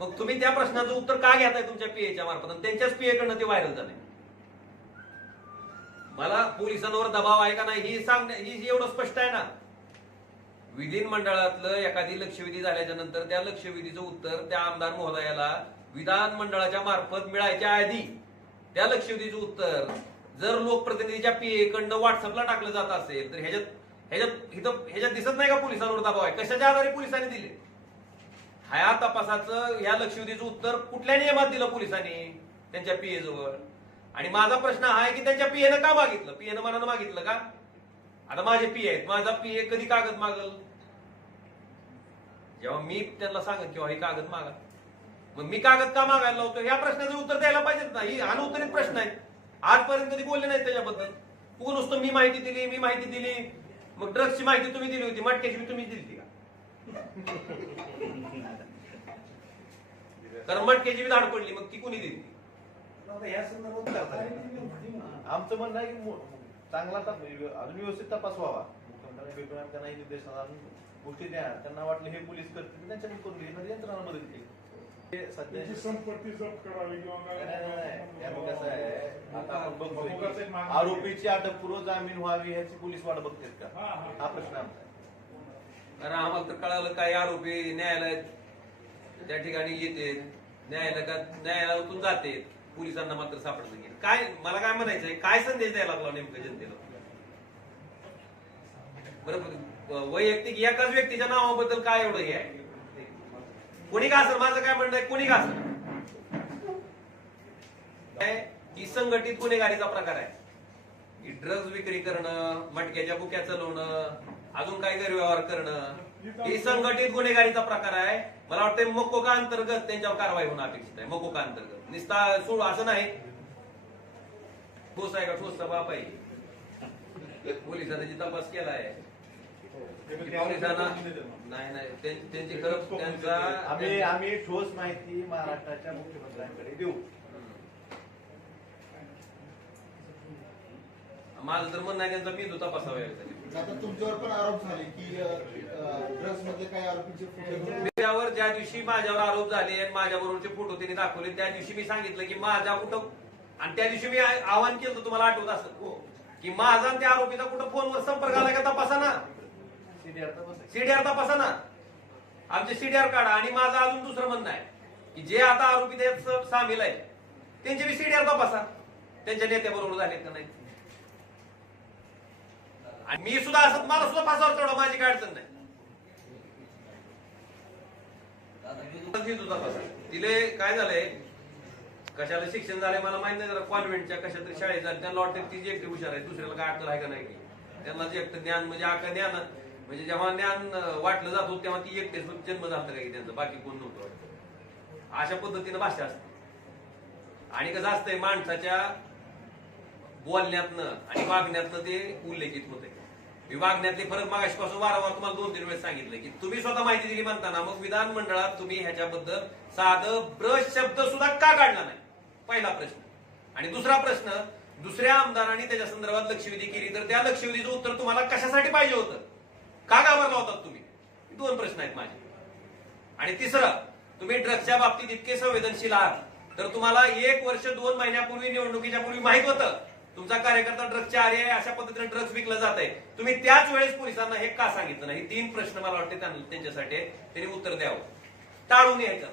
मग तुम्ही त्या प्रश्नाचं उत्तर का घेताय तुमच्या पीएच्या मार्फत? आणि त्यांच्याच पीए कडनं ते व्हायरल झाले. मला पोलिसांवर दबाव आहे का नाही ही सांगण्या ही एवढं स्पष्ट आहे ना. विधिन मंडळातलं एखादी लक्षवेधी झाल्याच्यानंतर त्या लक्षवेधीचं उत्तर त्या आमदार महोदयाला विधान मंडळाच्या मार्फत मिळायच्या आधी त्या लक्षवेधीचं उत्तर जर लोकप्रतिनिधीच्या पीए कडनं व्हॉट्सअपला टाकलं जात असेल तर ह्याच्यात ह्याच्यात इथं ह्याच्यात दिसत नाही का पोलिसांवर दबाव आहे? कशाच्या आधारे पोलिसांनी दिले? ह्या तपासाचं या लक्षवेधीचं उत्तर कुठल्या नियमात दिलं पोलिसांनी त्यांच्या पीए जवळ. आणि माझा प्रश्न हा आहे की त्यांच्या पीएनं का मागितलं? पीएनं मनानं मागितलं का? आता माझे पी आहेत. माझा पीए कधी कागद मागल? जेव्हा मी त्यांना सांगत किंवा हे कागद मागा. मग मी कागद का मागायला लावतो या प्रश्नाचं उत्तर द्यायला पाहिजेत ना. ही अनुत्तरित प्रश्न आहे आजपर्यंत कधी बोलले नाही त्याच्याबद्दल. तू नुसतं मी माहिती दिली मी माहिती दिली? मग ड्रग्सची माहिती तुम्ही दिली होती. मटक्याची तुम्ही दिली होती का? कारण मटक्याची बी धाड पडली मग ती कुणी दिली आता या संदर्भात. आमचं म्हणणं आहे की चांगला अजून व्यवस्थित तपास व्हावा मुख्यमंत्र्यांनी त्यांना निर्देश गोष्टी द्या त्यांना वाटलं हे पोलीस करतील त्यांच्याकडून करून म्हणजे यंत्रणा मदत केली हे सध्या संपत्ती जप्त करावी किंवा. आरोपीची अटकपूर्व जामीन व्हावी ह्याची पोलीस वाट बघतात का हा. प्रश्न आमचा आहे. कारण आम्हाला तर कळालं काय आरोपी न्यायालयात त्या ठिकाणी येते न्यायालयात न्यायालयातून जाते पोलिसांना मात्र सापडत नाही काय मला काय म्हणायचंय काय संदेश द्यायला लागला नेमकं जनतेला? बरोबर वैयक्तिक एकाच व्यक्तीच्या नावाबद्दल काय एवढं हे आहे? कोणी का असेल माझं काय म्हणणं आहे? कोणी का असेल काय? ही संघटित गुन्हेगारीचा प्रकार आहे. ड्रग्ज विक्री करणं मटक्याच्या बुक्या चालवणं अजून काय गैरव्यवहार करणं ही संघटित गुन्हेगारीचा प्रकार आहे. मला वाटतं मकोका अंतर्गत त्यांच्यावर कारवाई होणं अपेक्षित आहे. मकोका अंतर्गत. निस्ता सोड असं नाही. ठोस आहे का? ठोसचा बाप आहे. पोलिसांनी तपास केला आहे पोलिसांना नाही नाही. त्यांची खरं त्यांचा आम्ही ठोस माहिती महाराष्ट्राच्या मुख्यमंत्र्यांकडे देऊ. माझं तर म्हणणं आहे त्यांचा मेंदू तपासावा. आता तुमच्यावर पण आरोप झाले की ड्रग्समध्ये काही आरोपीचे फोटो मीडियावर ज्या दिवशी माझ्यावर आरोप झाले आणि माझ्या बरोबरचे फोटो त्यांनी दाखवले त्या दिवशी मी सांगितलं की माझ्या कुठं आणि त्या दिवशी मी आ- आवाहन केलं होतं, तुम्हाला आठवत असत की माझा आणि त्या आरोपीचा कुठं फोनवर संपर्क आला का तपासा ना. सीडीआर तपासा ना आमचे सीडीआर काढा. आणि माझं अजून दुसरं म्हणणं आहे की जे आता आरोपी त्यात स- सामील आहे त्यांचे बी सीडीआर तपासा. त्यांच्या नेत्याबरोबर झाले का नाही आणि मी सुद्धा असत मला सुद्धा फासावर चढवा माझी काय अडचण नाही. तिले काय झालंय? कशाला शिक्षण झालंय मला माहीत नाही जरा कॉन्व्हेंटच्या कशा तरी शाळेत झालं त्यांना वाटतं ती जे एकटी हुशार आहे दुसऱ्याला काय अडचण आहे का नाही? त्यांना जे एकटं ज्ञान म्हणजे आका ज्ञान म्हणजे जेव्हा ज्ञान वाटलं जात तेव्हा ती एकटेच जन्म झाला काही त्यांचं बाकी कोण नव्हतं अशा पद्धतीनं भाषा असते. आणि कसं असतंय माणसाच्या बोलण्यातनं आणि वागण्यातनं ते उल्लेखित होते मी वागण्यातले फरक मागाशीपासून वारंवार तुम्हाला दोन तीन वेळेस सांगितलं की तुम्ही स्वतः माहिती दिली म्हणताना मग विधानमंडळात तुम्ही ह्याच्याबद्दल साधं ब्रश शब्द सुद्धा का काढला नाही? पहिला प्रश्न. आणि दुसरा प्रश्न दुसऱ्या आमदारांनी त्याच्या संदर्भात लक्षवेधी केली तर त्या लक्षवेधीचं उत्तर तुम्हाला कशासाठी पाहिजे होतं? का घाबरला होतात तुम्ही? दोन प्रश्न आहेत माझे. आणि तिसरं तुम्ही ड्रग्सच्या बाबतीत इतके संवेदनशील आहात तर तुम्हाला एक वर्ष दोन महिन्यापूर्वी निवडणुकीच्या पूर्वी माहीत होतं तुमचा कार्यकर्ता ड्रग्सच्या आरे आहे अशा पद्धतीने ड्रग्स विकलं जात आहे तुम्ही त्याच वेळेस पोलिसांना हे का सांगितलं नाही? हे तीन प्रश्न मला वाटते त्यांना- त्यांच्यासाठी त्यांनी उत्तर द्यावं. टाळून यायचं.